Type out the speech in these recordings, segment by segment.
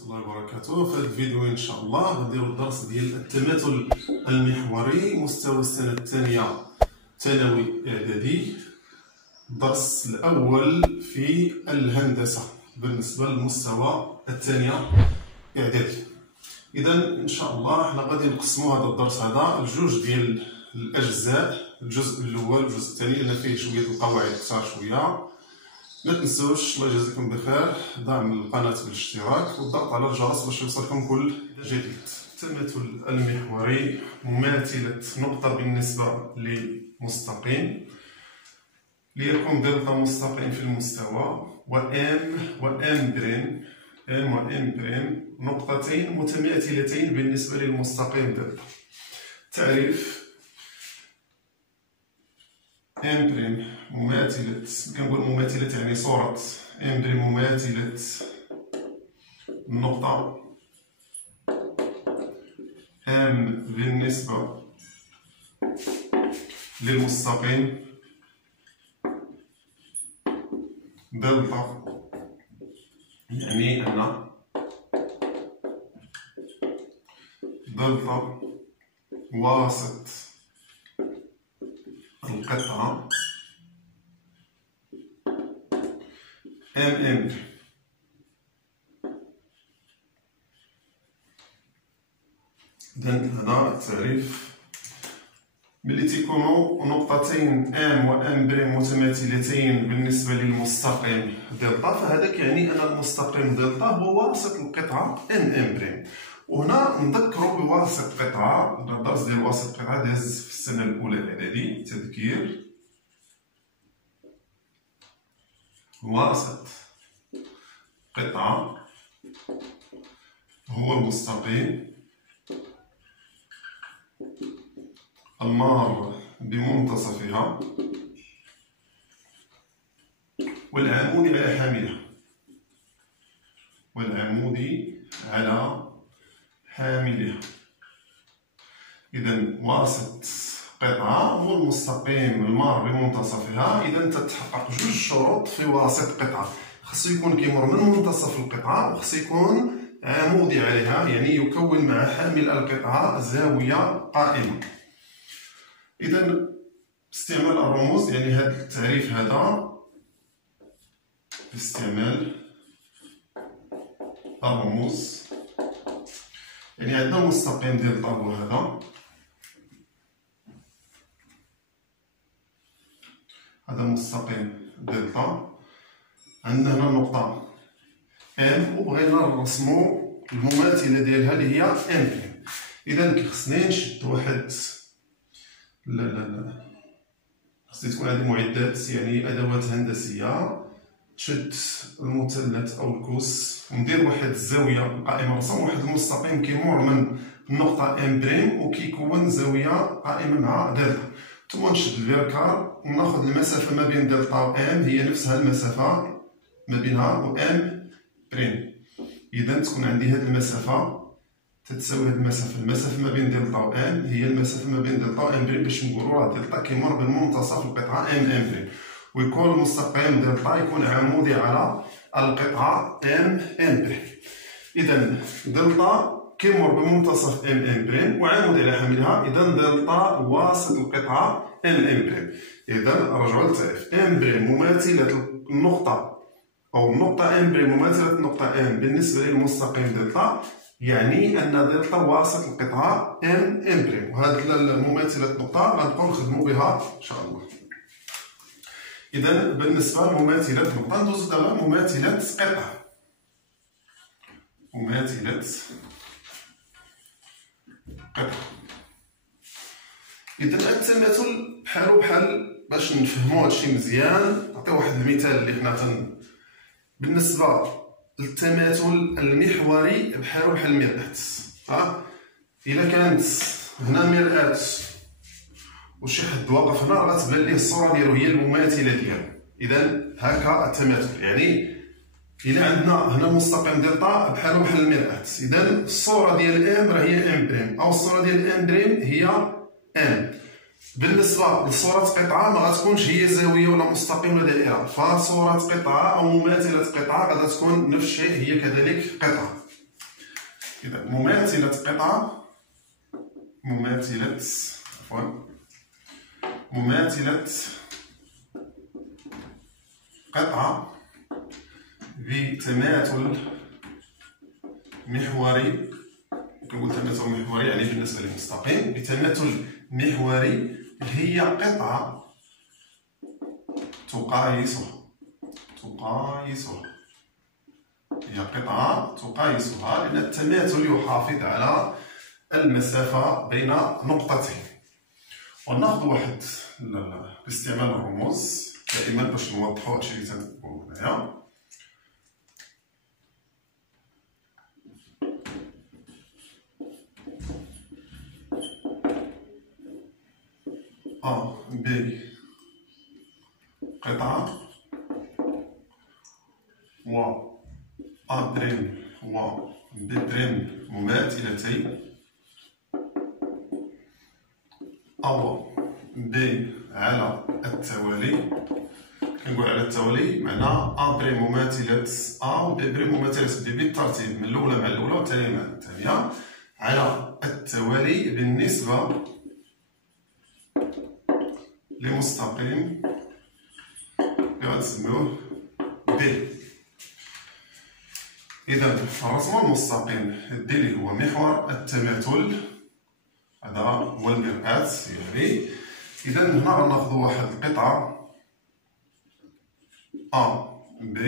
الله وبركاته. في هذا الفيديو ان شاء الله غنديروا الدرس ديال التماثل المحوري مستوى السنه الثانيه ثانوي اعدادي. الدرس الاول في الهندسه بالنسبه للمستوى الثانيه اعدادي. اذا ان شاء الله حنا غادي نقسموا هذا الدرس هذا لجوج ديال الاجزاء، الجزء الاول والجزء الثاني لان فيه شويه القواعد كثار شويه. ما تنسوش الله يجازيكم بخير دعم القناه بالاشتراك والضغط على الجرس باش يوصلكم كل جديد. التماثل المحوري مماثله نقطه بالنسبه لمستقيم ليكون دلتا مستقيم في المستوى وام بريم نقطتين متماثلتين بالنسبه للمستقيم دلتا. تعريف ام بريم مماثلة، كنقول مماثلة يعني صورة ام بريم مماثلة النقطة ام بالنسبة للمستقيم دلتا، يعني أن دلتا واسط القطعة ام. إذا هذا التعريف. ملي تيكونوا نقطتين ام وام بريم متماثلتين بالنسبة للمستقيم دلتا، فهذا يعني أن المستقيم دلتا هو واسط القطعة ام بريم. وهنا نذكروا بواسط قطعة، الدرس ديال واسط قطعة داز في السنة الأولى الإعدادي. تذكير: واسط قطعة هو المستقيم المار بمنتصفها والعمود على حاملها، حاملها. إذا واسط قطعة هو المستقيم المار بمنتصفها. إذا تتحقق جوج شروط في واسط قطعة: خصو يكون كيمر من منتصف القطعة، وخصو يكون عمودي عليها، يعني يكون مع حامل القطعة زاوية قائمة. إذا باستعمال الرموز، يعني هذا التعريف هذا باستعمال الرموز، يعني عندنا المستقيم ديال هو هذا، هذا مستقيم دلتا. عندنا هنا النقطة ام وبغينا نرسمو المماثلة ديالها اللي هي ام بريم. إذا خصني نشد واحد خصني تكون عندي معدات، يعني أدوات هندسية، تشد المثلث أو الكوس وندير واحد الزاوية قائمة، نرسم واحد المستقيم كيمر من النقطة ام بريم وكيكون زاوية قائمة مع دلتا. ثم نشد الفيركار وناخذ المسافة ما بين دلتا و ام هي نفسها المسافة ما بينها و ام بريم. إذا تكون عندي هذه المسافة تتساوي هذه المسافة ما بين دلتا و ام هي المسافة ما بين دلتا و ام بريم، باش نقولوا راه دلتا كيمر بمنتصف القطعة ام بريم، ويكون المستقيم دلتا يكون عمودي على القطعة ام بريم. إذا دلتا كيمر بمنتصف ام بريم وعمودي على حاملها، إذا دلتا واسط القطعة ام بريم. إذا رجعوا للتعريف: ام بريم مماثلة النقطة أو النقطة ام بريم مماثلة النقطة ام بالنسبة للمستقيم دلتا، يعني أن دلتا واسط القطعة ام بريم. وهذه المماثلة النقطة غنبقاو نخدمو بها إن شاء الله. إذا بالنسبة لمماثلة نقطة ندوزو دابا مماثلة قطعة. إذا التماثل بحالو بحال، باش نفهمو هادشي مزيان نعطي واحد المثال اللي حنا بالنسبة للتماثل المحوري بحالو بحال المرآة. إلا كانت هنا مرآة وشي حد واقف هنا غتبان ليه الصورة ديالو هي المماثلة ديالو. إذا هكا التماثل، يعني إلا عندنا هنا مستقيم دلتا بحالو بحال المرآة، إذا الصورة ديال ام راه هي ام بريم، أو الصورة ديال ام بريم هي ام. بالنسبة لصورة قطعة ما غتكونش هي زاوية ولا مستقيم ولا دائرة، فصورة قطعة أو مماثلة قطعة غادا تكون نفس الشيء، هي كذلك قطعة. إذا مماثلة قطعة مماثلة قطعة بتماثل محوري. كنقول تماثل محوري يعني بالنسبة للمستقيم بتماثل محوري هي قطعة تقايسها. هي قطعة تقايسها لأن التماثل يحافظ على المسافة بين نقطتين. وناخذ واحد باستعمال الرموز دائما باش نوضحو هادشي اللي تنقولو هنايا. A B قطعة و A' و B' مماثلتين أو B على التوالي. كنقول على التوالي معنى A' مماثلة A و B' مماثلة B بالترتيب من الأولى مع الأولى والثانية مع الثانية على التوالي بالنسبة لمستقيم اللي غنسميوه B. إذا الرسم المستقيم D اللي هو محور التماثل، هذا هو المرآة يعني. إذا هنا غناخدو واحد القطعة A B.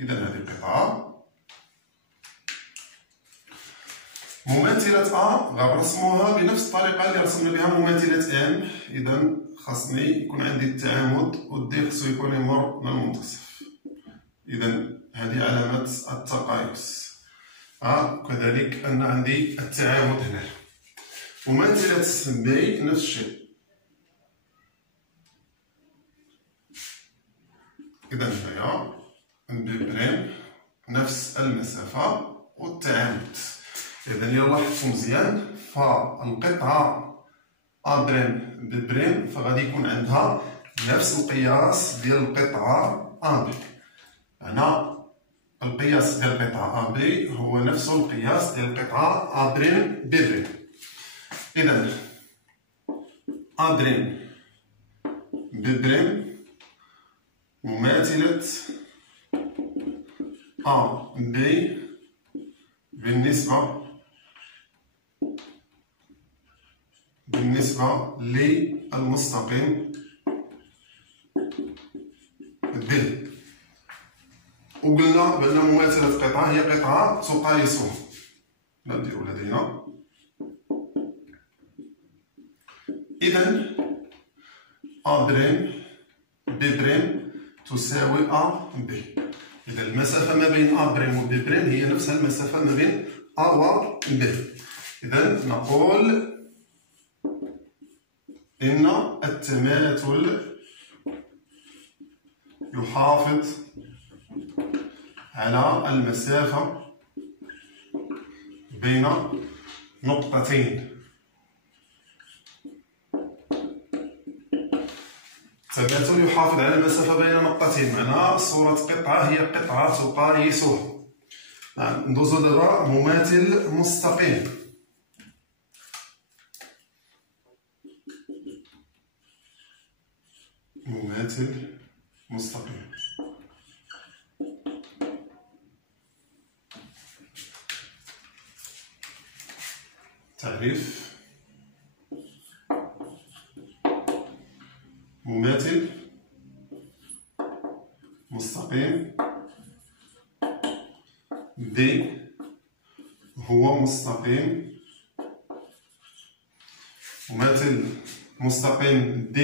إذا هذه قطعة مماثلة A غنرسموها بنفس الطريقة اللي رسمنا بها مماثلة M. إذا خاصني يكون عندي التعامد والدي خصو يكون يمر من المنتصف. إذا هذه علامة التقايس. وكذلك أن عندي التعامد هنا. مماثلة B نفس الشيء. إذا هنايا B' نفس المسافة والتعامد. إذا إلا لاحظتو مزيان فالقطعة A' B' فغادي يكون عندها نفس القياس ديال القطعة AB. معنى القياس ديال القطعة AB هو نفس القياس ديال القطعة A' B'. إذا A' B' مماثلة AB بالنسبة للمستقيم D. وقلنا بأن مماثلة قطعة هي قطعة تقايسها. نديرو لدينا إذا A' B' تساوي AB. إذا المسافة ما بين A' و B' هي نفس المسافة ما بين A و B. إذا نقول إن التماثل يحافظ على المسافة بين نقطتين. التماثل يحافظ على المسافة بين نقطتين معناها صورة قطعة هي قطعة تقايسها. ندوزو دابا مماثل مستقيم. تعريف مماثل مستقيم D هو مستقيم مماثل مستقيم D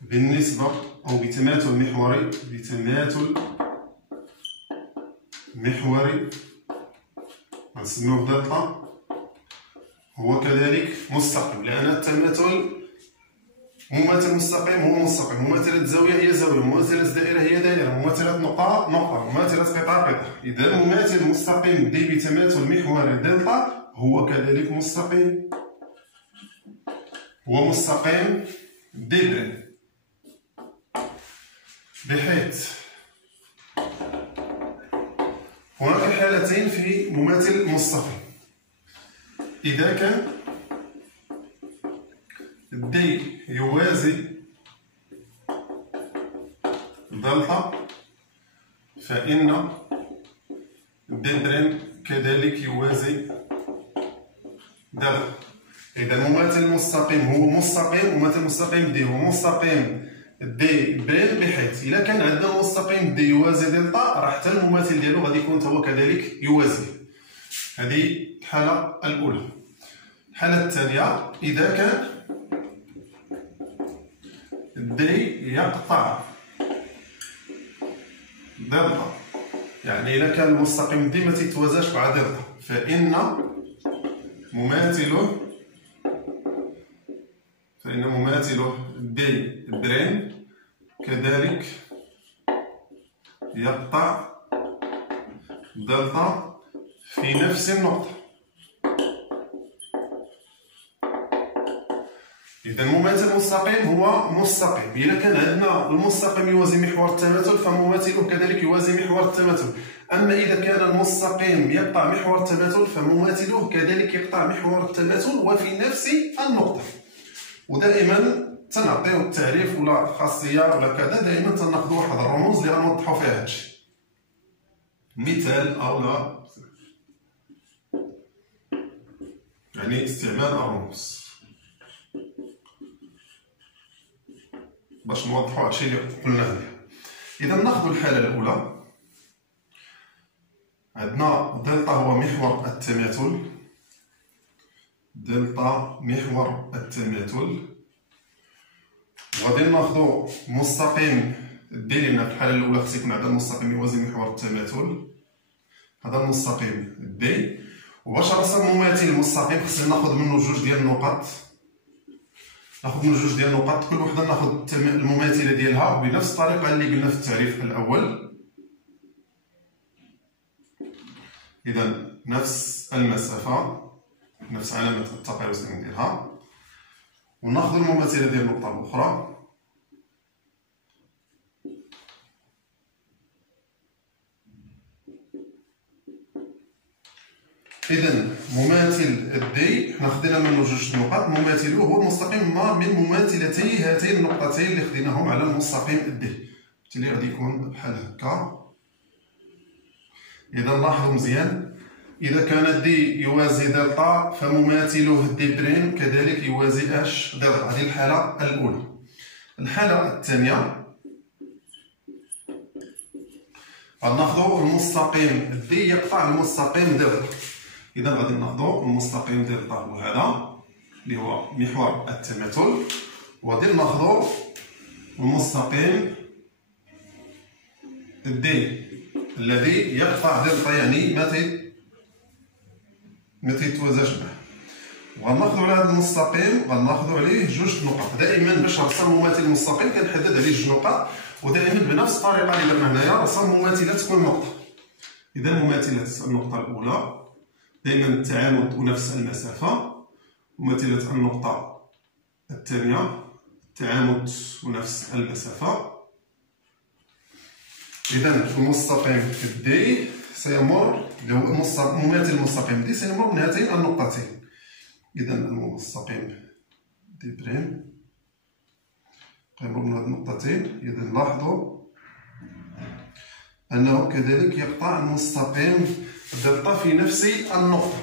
بالنسبة أو بتماثل محوري غنسميوه دلتا هو كذلك مستقيم. لأن التماثل مماثل مستقيم هو مستقيم، مماثلة زاوية هي زاوية، مماثلة دائرة هي دائرة، مماثلة نقطة نقطة، مماثلة قطعة. إذا مماثل مستقيم D بتماثل محوري دلتا هو كذلك مستقيم، هو مستقيم D بحيث هناك حالتين في مماثل مستقيم. إذا كان دي يوازي دلتا فإن دي بريم كذلك يوازي دلتا. إذا مماثل المستقيم هو مستقيم، مماثل المستقيم دي هو مستقيم دي بريم، بحيث إلا كان عندنا مستقيم دي يوازي دلتا راه حتى المماثل ديالو غادي يكون هو كذلك يوازي. هذه الحالة الأولى. الحالة الثانية إذا كان دي يقطع دلتا، يعني إلا كان المستقيم دي ما تيتوازاش مع دلتا فإن مماثله دي بريم كذلك يقطع دلتا في نفس النقطة. إذا مماثل المستقيم هو مستقيم، إذا كان عندنا المستقيم يوازي محور التماثل فمماثله كذلك يوازي محور التماثل. أما إذا كان المستقيم يقطع محور التماثل فمماثله كذلك يقطع محور التماثل وفي نفس النقطة. ودائما تنعطيو التعريف ولا خاصية ولا كذا، دائما تناخذوا واحد الرموز اللي غنوضحوا فيها هادشي. مثال أو لا، يعني استعمال الرموز باش نوضحوا هادشي اللي قلنا عليه. إذا ناخذ الحالة الأولى، عندنا دلتا هو محور التماثل، دلتا محور التماثل، وغادي ناخذو مستقيم دي لأن في الحالة الأولى خص يكون عندنا المستقيم يوازي محور التماثل، هذا المستقيم دي. وباش نرسم مماثل المستقيم خصنا ناخذ منه جوج ديال النقط، كل وحده ناخذ المماثله ديالها بنفس الطريقه اللي قلنا في التعريف الاول. اذا نفس المسافه، نفس علامه التقايس اللي نديرها، وناخذ المماثله ديال النقطه الاخرى. إذا مماثل الدي حنا خدينا منه جوج نقط، مماثله هو المستقيم ما من مماثلتي هاتين النقطتين اللي خديناهم على المستقيم الدي، بالتالي غادي يكون بحال هكا. إذا لاحظوا مزيان، إذا كان الدي يوازي دلتا فمماثله دي بريم كذلك يوازي اش دلتا. هذه الحالة الأولى. الحالة الثانية غناخذوا المستقيم دي يقطع المستقيم دلتا. إذا غادي ناخذوا المستقيم دلتا هو هذا اللي هو محور التماثل، وغادي ناخذوا المستقيم دي الذي يقطع دلتا، يعني ما تيتوازاش معاه. وغناخذوا على هذا المستقيم غناخذوا عليه جوج نقط. دائما باش نرسم مماثل مستقيم كنحدد عليه جوج نقط، ودائما بنفس الطريقه اللي درنا هنايا رسم مماثله كل نقطه. إذا مماثله النقطه الاولى دائما التعامد ونفس المسافة، مماثلة النقطة الثانية التعامد ونفس المسافة. إذا المستقيم دي سيمر، اللي هو مماثل المستقيم دي سيمر من هاتين النقطتين. إذا المستقيم دي بريم يمر من هذه النقطتين. إذا لاحظوا أنه كذلك يقطع المستقيم دلتا في نفس النقطة.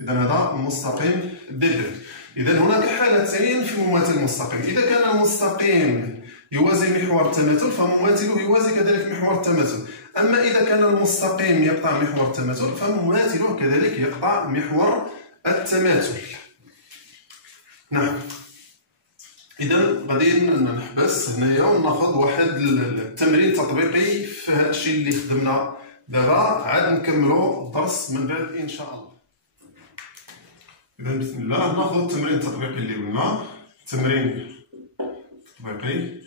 إذا هذا المستقيم دي بريم. إذا هناك حالتين في مماثل المستقيم. إذا كان المستقيم يوازي محور التماثل فمماثله يوازي كذلك محور التماثل. أما إذا كان المستقيم يقطع محور التماثل فمماثله كذلك يقطع محور التماثل. نعم. إذا غادي نحبس هنايا وناخذ واحد التمرين تطبيقي في هذا الشيء اللي خدمنا دابا، عاد نكملوا الدرس من بعد إن شاء الله. إذا بسم الله ناخذ التمرين التطبيقي اللي قلنا. تمرين تطبيقي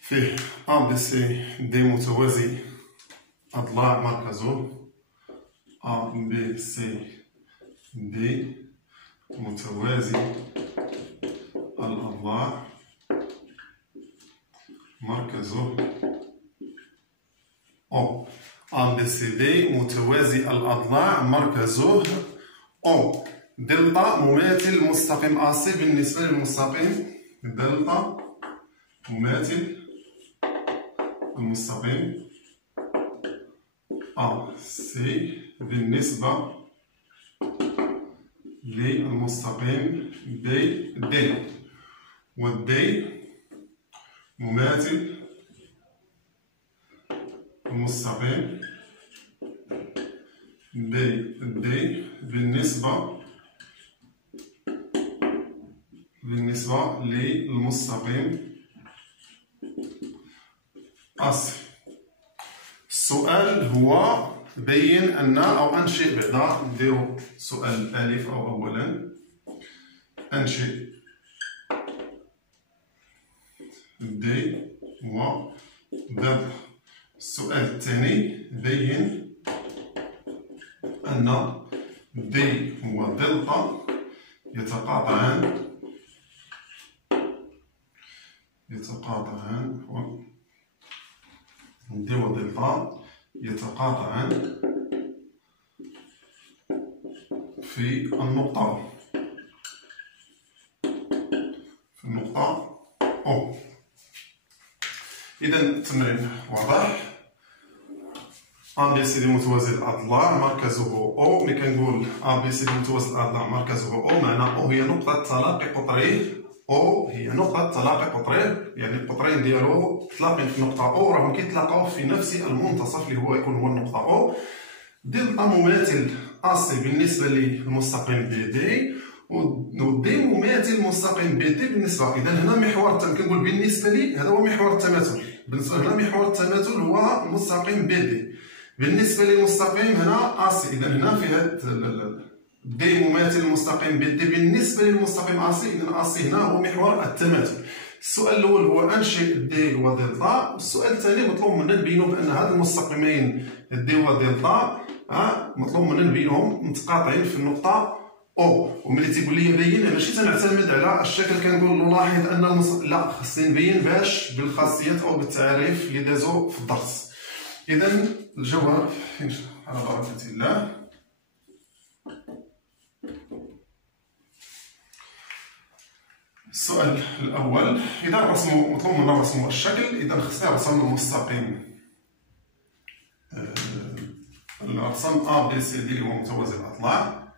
فيه A B C D متوازي أضلاع مركزه A B C D متوازي الأضلاع مركزه O. سي دي متوازي الأضلاع مركزه أو. دلتا مماثل مستقيم AC بالنسبة للمستقيم دلتا مماثل المستقيم AC بالنسبة للمستقيم BD، والدي مماثل المستقيم BD بالنسبة للمستقيم AC. السؤال هو بين أن أو أنشئ بعدا نديرو سؤال ألف أو أولا أنشئ دي و دلتا. السؤال الثاني بين أن دي ودلتا يتقاطعان دي ودلتا يتقاطعان في النقطة أو. إذا التمرين واضح. A B C D متوازي الأضلاع مركزه أو. ملي كنقول A B C D متوازي الأضلاع مركزه أو معنى أو هي نقطة تلاقي قطريه. أو هي نقطة تلاقي قطريه، يعني القطرين ديالو تلاقين في نقطة أو راهم كيتلاقاو في نفس المنتصف اللي هو يكون هو النقطة أو. دلتا مماثل AC بالنسبة للمستقيم BD، ودي مماثل المستقيم BD بالنسبة. إذا هنا محور كنقول بالنسبة لي هذا هو محور التماثل. بالنسبة هنا محور التماثل هو المستقيم BD بالنسبة للمستقيم هنا AC. إذا هنا في هاد دي مماثل المستقيم BD بالنسبة للمستقيم AC. إذا AC هنا هو محور التماثل. السؤال الأول هو أنشئ دي ودلتا. السؤال الثاني مطلوب منا نبينو بأن هاد المستقيمين دي ودلتا مطلوب منا نبينهم متقاطعين في النقطة أو. وملي تيقول لي بين ماشي تنعتمد على الشكل كنقول نلاحظ أن لا، خصني نبين باش بالخاصيات أو بالتعريف اللي دازو في الدرس. إذا الجواب على بركة الله. السؤال الأول إذا مطلوب منا رسم الشكل. إذا خصني نرسم المستقيم الرسم A B C D اللي هو متوازي الأضلاع.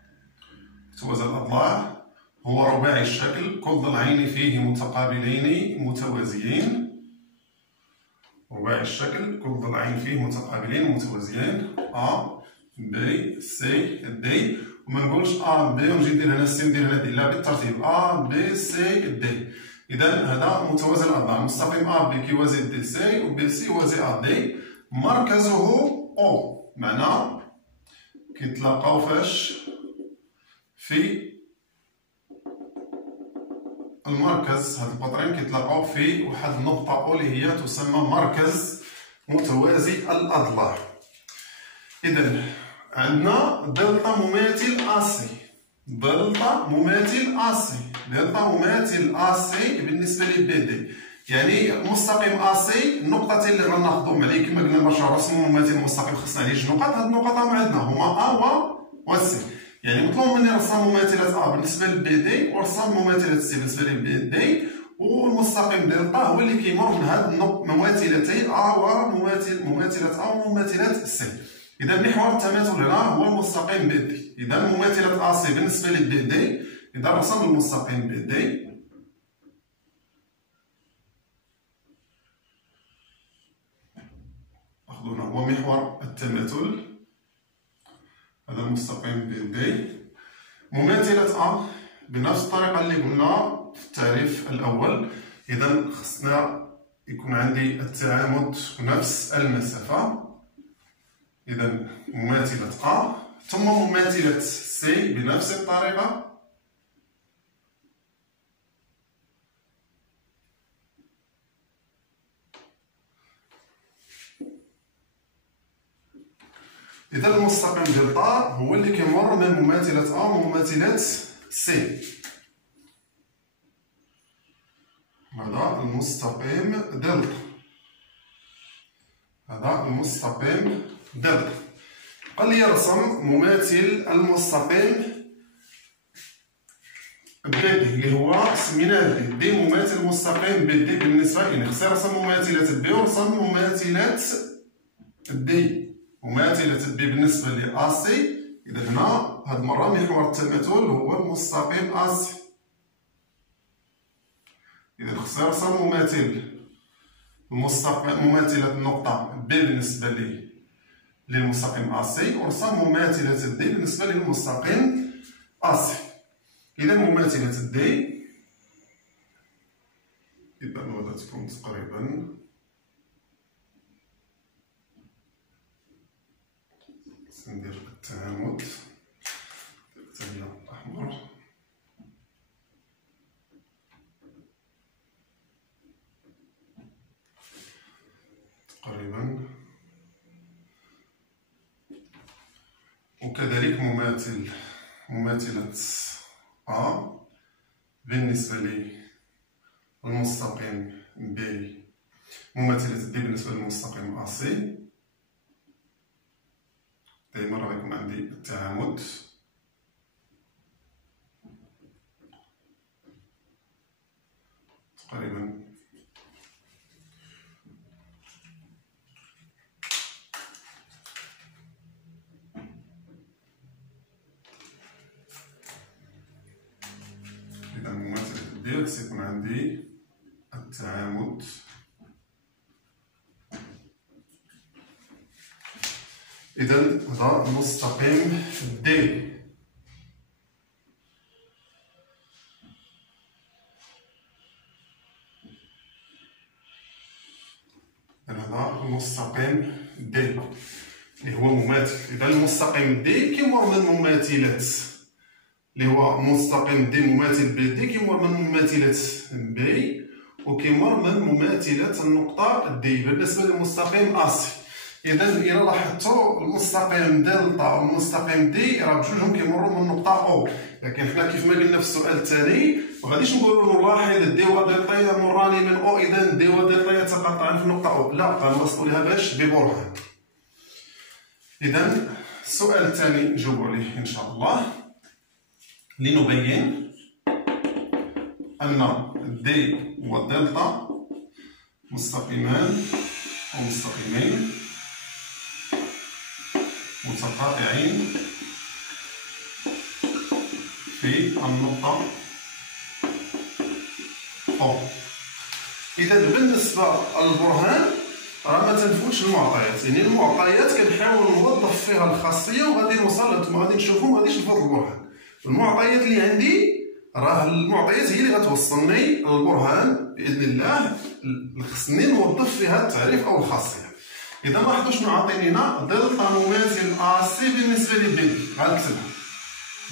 متوازي الأضلاع هو رباعي الشكل، كل ضلعين فيه متقابلين متوازيين. رباعي الشكل كل ضلعين فيه متقابلين متوازيين A B C D. وما نقولش A B ونجي ندير هنا C وندير هنا D، لا بالترتيب A B C D. إذا هذا متوازي الأضلاع. مستقيم A B كيوازي D C و B C يوازي A D مركزه O. معنى كيتلاقاو فاش؟ في المركز. هاد القطرين كيتلاقاو في واحد النقطة أو اللي هي تسمى مركز متوازي الأضلاع. إذا عندنا دلتا مماثل AC. دلتا مماثل AC. دلتا مماثل AC بالنسبة لبي. يعني مستقيم AC النقطتين اللي غناخدهم عليه كما قلنا باش نرسمو مماثل المستقيم خصنا عليه جوج نقط. هاد النقط عندنا هما A و C. يعني مطلوب مني نرسم مماثلة A بالنسبة لبي دي ورسم مماثلة C بالنسبة لبي دي، والمستقيم دلتا هو اللي كيمر من هاد مماثلتي A ومماثلة A ومماثلة C. إذا محور التماثل هنا هو المستقيم بي دي. إذا مماثلة AC بالنسبة لبي دي. إذا رسم المستقيم بي دي أخذونا هو محور التماثل. هذا المستقيم بي دي. مماثلة A بنفس الطريقة اللي قلنا في التعريف الأول. إذا خصنا يكون عندي التعامد نفس المسافة. إذا مماثلة A ثم مماثلة C بنفس الطريقة. إذا المستقيم دلتا هو اللي كيمر من مماثلة A ومماثلة C. هذا المستقيم دلتا. هذا المستقيم دلتا. قال لي رسم مماثل المستقيم بي اللي هو سميناه دي مماثل مستقيم بي دي بالنسبه لي خصني نرسم مماثله بي ورسم مماثله دي. مماثله بي بالنسبه لي اسي، اذا هنا هاد المره محور التماثل هو المستقيم اسي. اذا خصني نرسم مماثله النقطه بي بالنسبه لي للمستقيم اسي، ورسم مماثله دي بالنسبه للمستقيم اسي. إذا مماثلة دي يبقى الوضع تكون تقريبا سندير التعامد التالية الأحمر تقريبا، وكذلك مماثلة A بالنسبة للمستقيم B، مماثلة D بالنسبة للمستقيم AC. دايما راه يكون عندي التعامد تقريبا سيكون عندي التعامد إذا هذا المستقيم دي. هذا المستقيم دي اللي هو مماثل. إذا المستقيم دي كيمر من مماثلة اللي هو مستقيم دي مماثل بي دي كيمر من مماثلة بي وكيمر من مماثلة النقطة دي بالنسبة للمستقيم أسي. إذا إلا لاحظتو المستقيم دلتا والمستقيم دي راه بجوجهم كيمروا من النقطة أو، لكن حنا كيف ما قلنا في السؤال الثاني مغاديش نقولو نلاحظ دي ودلتا يمران من أو إذا دي ودلتا يتقاطعان في النقطة أو، لا غنوصلو ليها باش ببرهان. إذا السؤال الثاني نجاوبو عليه إن شاء الله، لنبين أن دي ودلتا مستقيمان أو مستقيمين متقاطعين في النقطة أو. إذا بالنسبة للبرهان راه ما تنفوتش المعطيات، يعني المعطيات كنحاول نوظف فيها الخاصية وغادي نوصل لكم غادي نشوفو مغاديش نفوت البرهان. المعطيات اللي عندي راه المعطيات هي اللي غتوصلني للبرهان باذن الله، خصني نوظف فيها التعريف او الخاصيه. اذا لاحظوا شنو عاطيني هنا، دلتا مماثل اسي بالنسبه لبي، غنكتبها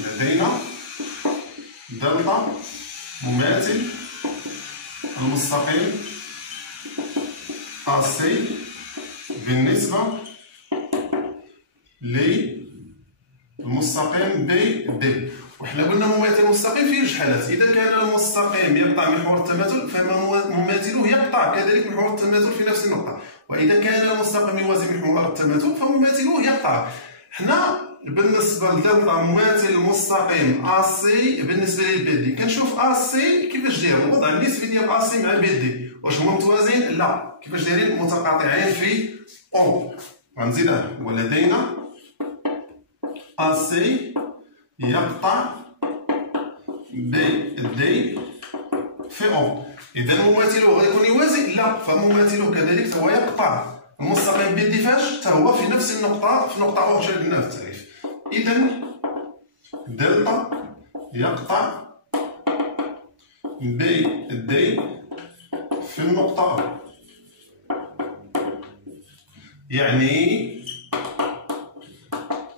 لدينا دلتا مماثل المستقيم اسي بالنسبه للمستقيم بي دي. وحنا قلنا مماثل المستقيم فيه جوج حالات، اذا كان المستقيم يقطع محور التماثل فمماثله يقطع كذلك محور التماثل في نفس النقطه، واذا كان المستقيم يوازي محور التماثل فمماثله يقطع. حنا بالنسبه لدلتا مماثل المستقيم اسي بالنسبه للبي دي كنشوف اسي كيفاش داير الوضع النسبي ديال اسي مع بي دي، واش هما متوازيين؟ لا. كيفاش دايرين؟ متقاطعين في او. غنزيدها، ولدينا اسي يقطع بي دي في او. اذا مماثله غيكون يوازي؟ لا، فمماثله كذلك هو يقطع المستقيم بي دي فاش؟ حتى هو في نفس النقطه، في نقطه او اللي قلنا في التعريف. اذا دلتا يقطع بي دي في النقطه او، يعني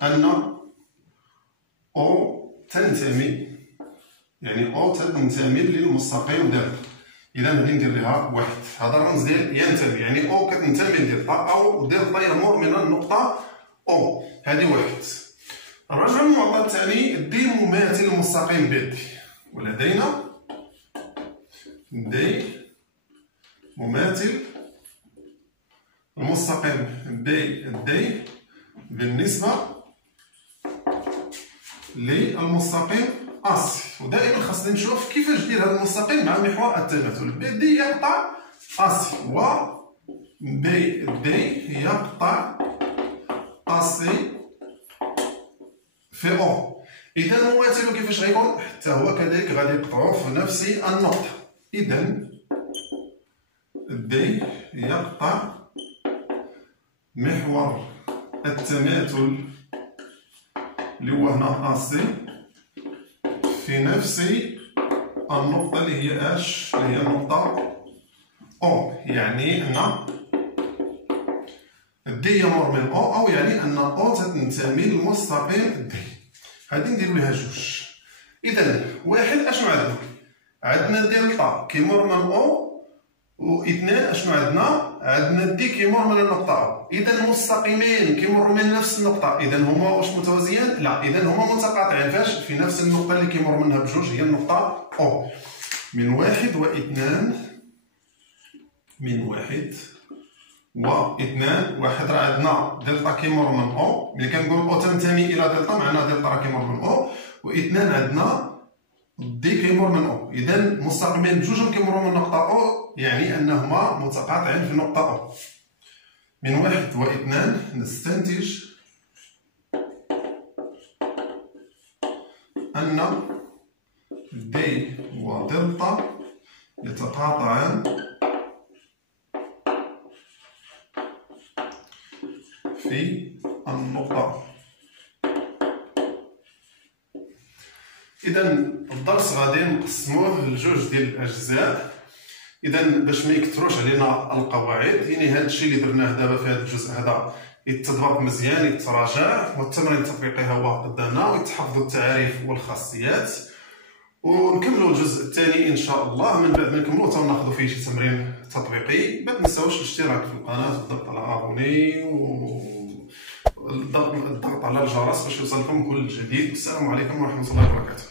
ان او تنتمي، يعني او تنتمي للمستقيم دلتا. اذا غادي ندير لها واحد، هذا الرمز ديال ينتمي، يعني او كتنتمي لدلتا او دلتا يمر من النقطه او، هذه واحد. نرجع للمعطى الثاني، دي مماثل المستقيم بي دي، ولدينا دي مماثل المستقيم بي دي بالنسبه للمستقيم AC. ودائما خاصني نشوف كيفاش ندير هذا المستقيم مع محور التماثل. BD يقطع AC و BD يقطع AC في O. إذا المماثل كيفاش غيكون؟ حتى هو كذلك غادي يقطعو في نفس النقطة. إذا D يقطع محور التماثل اللي هو هنا AC في نفس النقطة اللي هي اش، اللي هي النقطة او. يعني هنا دي يمر من او يعني ان او تنتمي للمستقيم دي. هادي نديرو ليها جوج. اذا واحد اشنو عندنا؟ عندنا دلتا كيمر من او، واثنان اشنو عندنا؟ عندنا دي كيمر من النقطة او. اذا المستقيمين كيمروا من نفس النقطة، اذا هما واش متوازيان؟ لا، اذا هما متقاطعين. فاش؟ في نفس النقطة اللي كيمر منها بجوج هي النقطة او. من واحد واثنان، من واحد واثنان، واحد راه عندنا دلتا كيمر من او، ملي كنقول او تنتمي الى دلتا معناها دلتا راه كيمر من او، واثنان عندنا دي كيمر من او. اذا المستقيمين بجوجهم كيمروا من نقطة او، يعني انهما متقاطعين في النقطة او. من واحد واثنان نستنتج ان دي ودلتا يتقاطعان في النقطة. إذا الدرس غادي نقسموه لجوج ديال الأجزاء. إذا باش ما يكثروش علينا القواعد، يعني هذا الشيء اللي درناه دابا في هذا الجزء هذا يتطبق مزيان، يتراجع، والتمرين التطبيقي هو قدامنا، ويتحفظوا التعاريف والخاصيات، ونكملوا الجزء الثاني ان شاء الله. من بعد ما نكملوا تناخذوا فيه شي تمرين تطبيقي. ما تنساوش الاشتراك في القناه والضغط على ابوني والضغط على الجرس باش يوصلكم كل جديد. السلام عليكم ورحمه الله وبركاته.